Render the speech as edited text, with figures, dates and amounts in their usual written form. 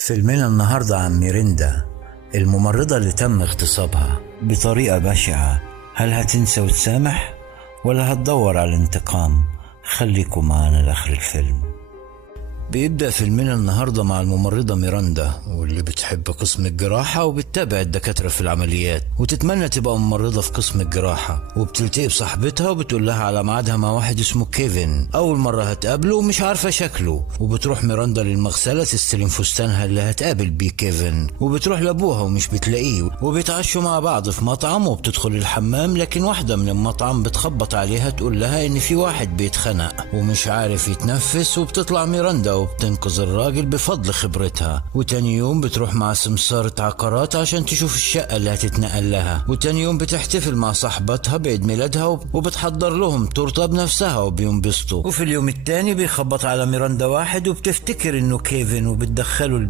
فيلمنا النهاردة عن ميريندا، الممرضة اللي تم اغتصابها بطريقة بشعة. هل هتنسى وتسامح ولا هتدور على الانتقام؟ خليكم معنا لآخر الفيلم. بيبدأ فيلمنا النهاردة مع الممرضة ميراندا، واللي بتحب قسم الجراحة وبتتابع الدكاترة في العمليات، وتتمنى تبقى ممرضة في قسم الجراحة. وبتلتقي بصاحبتها وبتقول لها على ميعادها مع واحد اسمه كيفن، أول مرة هتقابله ومش عارفة شكله. وبتروح ميراندا للمغسلة تستلم فستانها اللي هتقابل بيه كيفن، وبتروح لأبوها ومش بتلاقيه. وبيتعشوا مع بعض في مطعم وبتدخل الحمام، لكن واحدة من المطعم بتخبط عليها تقول لها إن في واحد بيتخنق ومش عارف يتنفس. وبتطلع ميراندا وبتنقذ الراجل بفضل خبرتها. وتاني يوم بتروح مع سمسارة عقارات عشان تشوف الشقة اللي هتتنقل لها. وتاني يوم بتحتفل مع صاحبتها بعيد ميلادها وبتحضر لهم تورته بنفسها وبينبسطوا. وفي اليوم التاني بيخبط على ميراندا واحد وبتفتكر انه كيفن وبتدخله البيت.